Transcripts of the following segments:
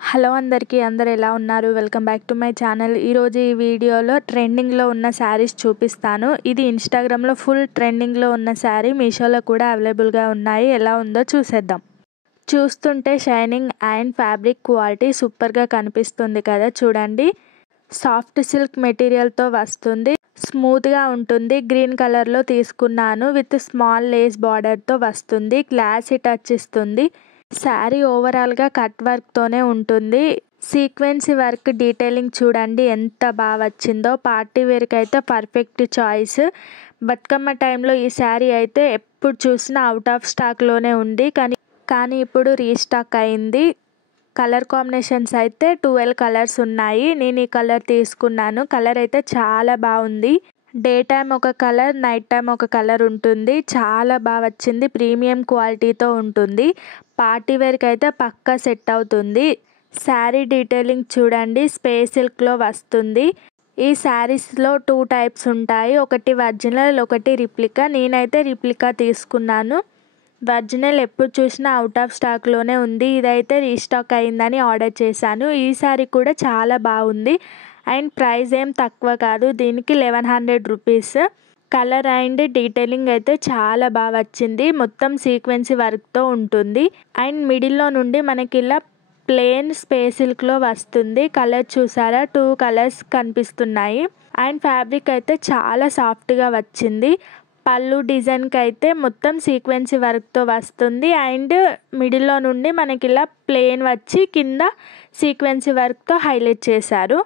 Hello అందరికీ, అందరు ఎలా ఉన్నారు? Welcome back to my channel. ఈరోజు ఈ వీడియోలో ట్రెండింగ్లో ఉన్న శారీస్ చూపిస్తాను. ఇది ఇన్స్టాగ్రామ్లో ఫుల్ ట్రెండింగ్లో ఉన్న శారీ, మీషోలో కూడా అవైలబుల్గా ఉన్నాయి. ఎలా ఉందో చూసేద్దాం. చూస్తుంటే షైనింగ్ అండ్ ఫ్యాబ్రిక్ క్వాలిటీ సూపర్గా కనిపిస్తుంది కదా, చూడండి. సాఫ్ట్ సిల్క్ మెటీరియల్తో వస్తుంది, స్మూత్గా ఉంటుంది. గ్రీన్ కలర్లో తీసుకున్నాను, విత్ స్మాల్ లేస్ బార్డర్తో వస్తుంది. క్లాసీ టచ్ ఇస్తుంది. శారీ ఓవరాల్గా కట్ వర్క్తోనే ఉంటుంది. సీక్వెన్సీ వర్క్ డీటెయిలింగ్ చూడండి ఎంత బాగా వచ్చిందో. పార్టీ వేర్కి అయితే పర్ఫెక్ట్ చాయిస్. బతుకమ్మ టైంలో ఈ శారీ అయితే ఎప్పుడు చూసినా అవుట్ ఆఫ్ స్టాక్లోనే ఉంది, కానీ ఇప్పుడు రీస్టాక్ అయింది. కలర్ కాంబినేషన్స్ అయితే 12 కలర్స్ ఉన్నాయి. నేను ఈ కలర్ తీసుకున్నాను. కలర్ అయితే చాలా బాగుంది. డే టైం ఒక కలర్, నైట్ టైం ఒక కలర్ ఉంటుంది. చాలా బాగా వచ్చింది. ప్రీమియం క్వాలిటీతో ఉంటుంది. పార్టీ వేర్కి అయితే పక్కా సెట్ అవుతుంది. శారీ డీటెయిలింగ్ చూడండి, స్పేస్ సిల్క్లో వస్తుంది. ఈ శారీస్లో 2 టైప్స్ ఉంటాయి, ఒకటి ఒరిజినల్, ఒకటి రిప్లికా. నేనైతే రిప్లికా తీసుకున్నాను. ఒరిజినల్ ఎప్పుడు చూసినా అవుట్ ఆఫ్ స్టాక్లోనే ఉంది. ఇదైతే రీస్టాక్ అయిందని ఆర్డర్ చేశాను. ఈ శారీ కూడా చాలా బాగుంది అండ్ ప్రైస్ ఏం తక్కువ కాదు, దీనికి 1100 రూపీస్. కలర్ అండ్ డీటెయిలింగ్ అయితే చాలా బాగా వచ్చింది. మొత్తం సీక్వెన్సీ వర్క్తో ఉంటుంది అండ్ మిడిల్లో నుండి మనకి ఇలా ప్లెయిన్ స్పేస్ సిల్క్లో వస్తుంది. కలర్ చూసారా, 2 కలర్స్ కనిపిస్తున్నాయి అండ్ ఫ్యాబ్రిక్ అయితే చాలా సాఫ్ట్గా వచ్చింది. పళ్ళు డిజైన్కి అయితే మొత్తం సీక్వెన్సీ వర్క్తో వస్తుంది అండ్ మిడిల్లో నుండి మనకి ఇలా ప్లెయిన్ వచ్చి కింద సీక్వెన్సీ వర్క్తో హైలైట్ చేశారు.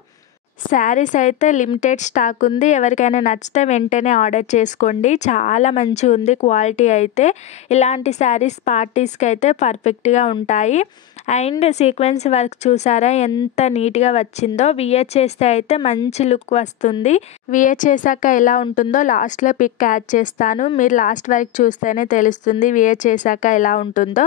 శారీస్ అయితే లిమిటెడ్ స్టాక్ ఉంది. ఎవరికైనా నచ్చితే వెంటనే ఆర్డర్ చేసుకోండి. చాలా మంచిగా ఉంది క్వాలిటీ అయితే. ఇలాంటి శారీస్ పార్టీస్కి అయితే పర్ఫెక్ట్గా ఉంటాయి అండ్ సీక్వెన్స్ వర్క్ చూసారా ఎంత నీట్గా వచ్చిందో. వియర్ చేస్తే అయితే మంచి లుక్ వస్తుంది. వియర్ చేశాక ఎలా ఉంటుందో లాస్ట్లో పిక్ యాడ్ చేస్తాను, మీరు లాస్ట్ వరకు చూస్తేనే తెలుస్తుంది వియర్ చేశాక ఎలా ఉంటుందో.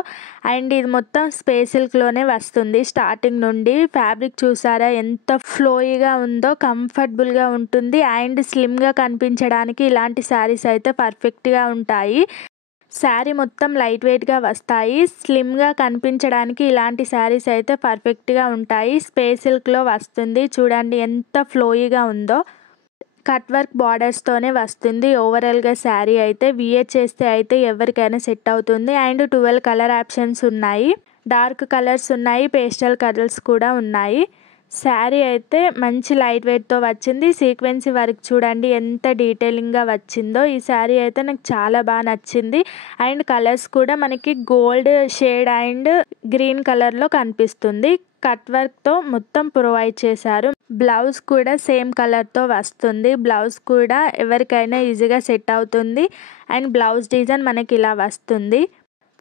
అండ్ ఇది మొత్తం స్పేస్ సిల్క్లోనే వస్తుంది స్టార్టింగ్ నుండి. ఫ్యాబ్రిక్ చూసారా ఎంత ఫ్లోయిగా ఉందో, కంఫర్టబుల్గా ఉంటుంది అండ్ స్లిమ్గా కనిపించడానికి ఇలాంటి శారీస్ అయితే పర్ఫెక్ట్గా ఉంటాయి. శారీ మొత్తం లైట్ వెయిట్గా వస్తాయి. స్లిమ్గా కనిపించడానికి ఇలాంటి శారీస్ అయితే పర్ఫెక్ట్గా ఉంటాయి. స్పేస్ సిల్క్లో వస్తుంది, చూడండి ఎంత ఫ్లోయిగా ఉందో. కట్ వర్క్ బార్డర్స్తోనే వస్తుంది. ఓవరాల్గా శారీ అయితే వియర్ చేస్తే అయితే ఎవరికైనా సెట్ అవుతుంది అండ్ 12 కలర్ ఆప్షన్స్ ఉన్నాయి. డార్క్ కలర్స్ ఉన్నాయి, పేస్టల్ కలర్స్ కూడా ఉన్నాయి. శారీ అయితే మంచి లైట్ వెయిట్తో వచ్చింది. సీక్వెన్సీ వర్క్ చూడండి ఎంత డీటెయిలింగ్గా వచ్చిందో. ఈ శారీ అయితే నాకు చాలా బాగా నచ్చింది అండ్ కలర్స్ కూడా మనకి గోల్డ్ షేడ్ అండ్ గ్రీన్ కలర్లో కనిపిస్తుంది. కట్ వర్క్తో మొత్తం ప్రొవైడ్ చేశారు. బ్లౌజ్ కూడా సేమ్ కలర్తో వస్తుంది. బ్లౌజ్ కూడా ఎవరికైనా ఈజీగా సెట్ అవుతుంది అండ్ బ్లౌజ్ డిజైన్ మనకి ఇలా వస్తుంది.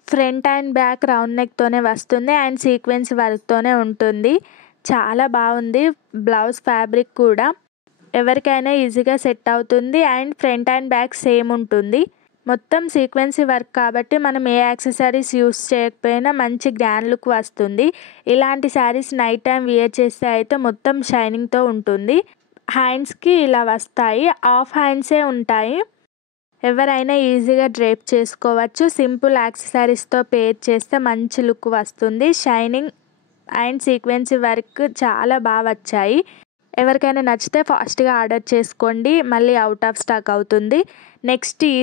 ఫ్రంట్ అండ్ బ్యాక్ రౌండ్ నెక్తోనే వస్తుంది అండ్ సీక్వెన్స్ వర్క్తోనే ఉంటుంది. చాలా బాగుంది. బ్లౌజ్ ఫ్యాబ్రిక్ కూడా ఎవరికైనా ఈజీగా సెట్ అవుతుంది and front and back same ఉంటుంది. మొత్తం సీక్వెన్సీ వర్క్ కాబట్టి మనం ఏ యాక్సెసరీస్ యూస్ చేయకపోయినా మంచి గ్రాండ్ లుక్ వస్తుంది. ఇలాంటి శారీస్ నైట్ టైం వియర్ చేస్తే అయితే మొత్తం షైనింగ్తో ఉంటుంది. హ్యాండ్స్కి ఇలా వస్తాయి, హాఫ్ హ్యాండ్సే ఉంటాయి. ఎవరైనా ఈజీగా డ్రేప్ చేసుకోవచ్చు. సింపుల్ యాక్సెసరీస్తో పేర్ చేస్తే మంచి లుక్ వస్తుంది. షైనింగ్ అండ్ సీక్వెన్సీ వర్క్ చాలా బాగా వచ్చాయి. ఎవరికైనా నచ్చితే ఫాస్ట్గా ఆర్డర్ చేసుకోండి, మళ్ళీ అవుట్ ఆఫ్ స్టాక్ అవుతుంది. నెక్స్ట్ ఈ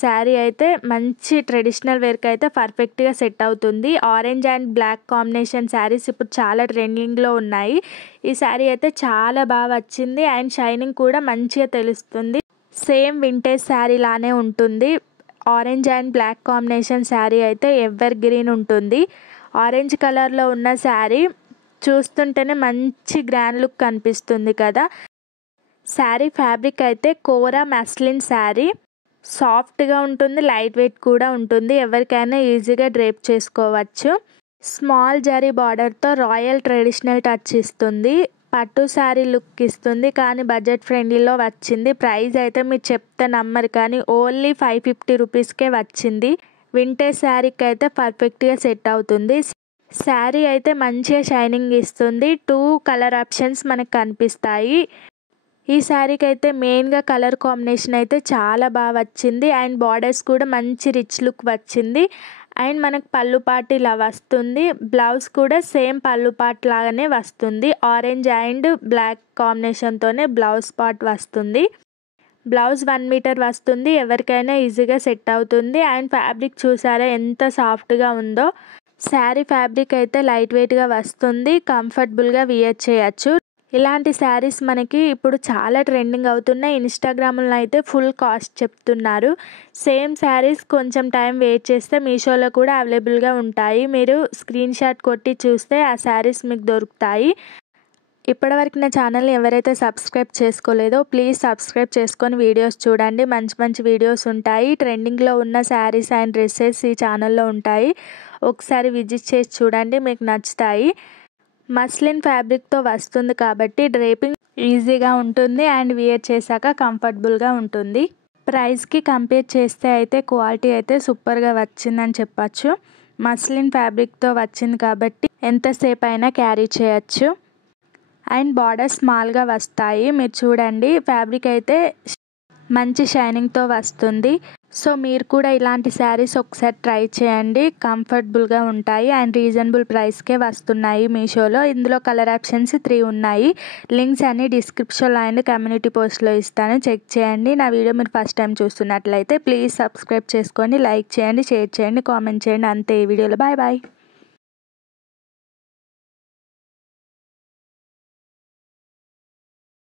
శారీ అయితే మంచి ట్రెడిషనల్ వేర్కి అయితే పర్ఫెక్ట్గా సెట్ అవుతుంది. Orange and black combination saris ఇప్పుడు చాలా ట్రెండింగ్లో ఉన్నాయి. ఈ శారీ అయితే చాలా బాగా వచ్చింది అండ్ షైనింగ్ కూడా మంచిగా తెలుస్తుంది. సేమ్ వింటేజ్ శారీ లానే ఉంటుంది. Orange and black combination sari అయితే ఎవర్ గ్రీన్ ఉంటుంది. ఆరెంజ్ కలర్లో ఉన్న శారీ చూస్తుంటేనే మంచి గ్రాండ్ లుక్ కనిపిస్తుంది కదా. శారీ ఫ్యాబ్రిక్ అయితే కోరా మస్లిన్ శారీ, సాఫ్ట్గా ఉంటుంది, లైట్ వెయిట్ కూడా ఉంటుంది. ఎవరికైనా ఈజీగా డ్రేప్ చేసుకోవచ్చు. స్మాల్ జరీ బార్డర్తో రాయల్ ట్రెడిషనల్ టచ్ ఇస్తుంది. పట్టు శారీ లుక్ ఇస్తుంది కానీ బడ్జెట్ ఫ్రెండ్లీలో వచ్చింది. ప్రైస్ అయితే మీరు చెప్తే నమ్మరు కానీ ఓన్లీ 550 రూపీస్కే వచ్చింది. వింటేజ్ శారీకి అయితే పర్ఫెక్ట్గా సెట్ అవుతుంది. శారీ అయితే మంచిగా షైనింగ్ ఇస్తుంది. 2 కలర్ ఆప్షన్స్ మనకు కనిపిస్తాయి. ఈ శారీకి అయితే మెయిన్గా కలర్ కాంబినేషన్ అయితే చాలా బాగా వచ్చింది అండ్ బార్డర్స్ కూడా మంచి రిచ్ లుక్ వచ్చింది అండ్ మనకు పళ్ళు పార్ట్ ఇలా వస్తుంది. బ్లౌజ్ కూడా సేమ్ పళ్ళు పార్ట్ లాగానే వస్తుంది. ఆరెంజ్ అండ్ బ్లాక్ కాంబినేషన్తోనే బ్లౌజ్ పార్ట్ వస్తుంది. బ్లౌజ్ 1 మీటర్ వస్తుంది. ఎవరికైనా ఈజీగా సెట్ అవుతుంది. అండ్ ఫ్యాబ్రిక్ చూసారా ఎంత సాఫ్ట్గా ఉందో. శారీ ఫ్యాబ్రిక్ అయితే లైట్ వెయిట్గా వస్తుంది. కంఫర్టబుల్గా వియర్ చేయొచ్చు. ఇలాంటి శారీస్ మనకి ఇప్పుడు చాలా ట్రెండింగ్ అవుతున్నాయి. ఇన్స్టాగ్రామ్లో అయితే ఫుల్ కాస్ట్ చెప్తున్నారు. సేమ్ శారీస్ కొంచెం టైం వెయిట్ చేస్తే మీషోలో కూడా అవైలబుల్గా ఉంటాయి. మీరు స్క్రీన్ షాట్ కొట్టి చూస్తే ఆ శారీస్ మీకు దొరుకుతాయి. ఇప్పటివరకు నా ఛానల్ని ఎవరైతే సబ్స్క్రైబ్ చేసుకోలేదో ప్లీజ్ సబ్స్క్రైబ్ చేసుకొని వీడియోస్ చూడండి. మంచి మంచి వీడియోస్ ఉంటాయి. ట్రెండింగ్లో ఉన్న శారీస్ అండ్ డ్రెస్సెస్ ఈ ఛానల్లో ఉంటాయి. ఒకసారి విజిట్ చేసి చూడండి, మీకు నచ్చుతాయి. మస్లిన్ ఫ్యాబ్రిక్తో వస్తుంది కాబట్టి డ్రేపింగ్ ఈజీగా ఉంటుంది అండ్ వియర్ చేశాక కంఫర్టబుల్గా ఉంటుంది. ప్రైస్కి కంపేర్ చేస్తే అయితే క్వాలిటీ అయితే సూపర్గా వచ్చిందని చెప్పచ్చు. మస్లిన్ ఫ్యాబ్రిక్తో వచ్చింది కాబట్టి ఎంతసేపు అయినా క్యారీ చేయొచ్చు. అండ్ బార్డర్ స్మాల్గా వస్తాయి. మీరు చూడండి, ఫ్యాబ్రిక్ అయితే మంచి షైనింగ్తో వస్తుంది. సో మీరు కూడా ఇలాంటి శారీస్ ఒకసారి ట్రై చేయండి. కంఫర్టబుల్గా ఉంటాయి అండ్ రీజనబుల్ ప్రైస్కే వస్తున్నాయి మీషోలో. ఇందులో కలర్ ఆప్షన్స్ 3 ఉన్నాయి. లింక్స్ అన్ని డిస్క్రిప్షన్లో అండ్ కమ్యూనిటీ పోస్ట్లో ఇస్తాను, చెక్ చేయండి. నా వీడియో మీరు ఫస్ట్ టైం చూస్తున్నట్లయితే ప్లీజ్ సబ్స్క్రైబ్ చేసుకోండి, లైక్ చేయండి, షేర్ చేయండి, కామెంట్ చేయండి. అంతే ఈ వీడియోలో. Bye bye.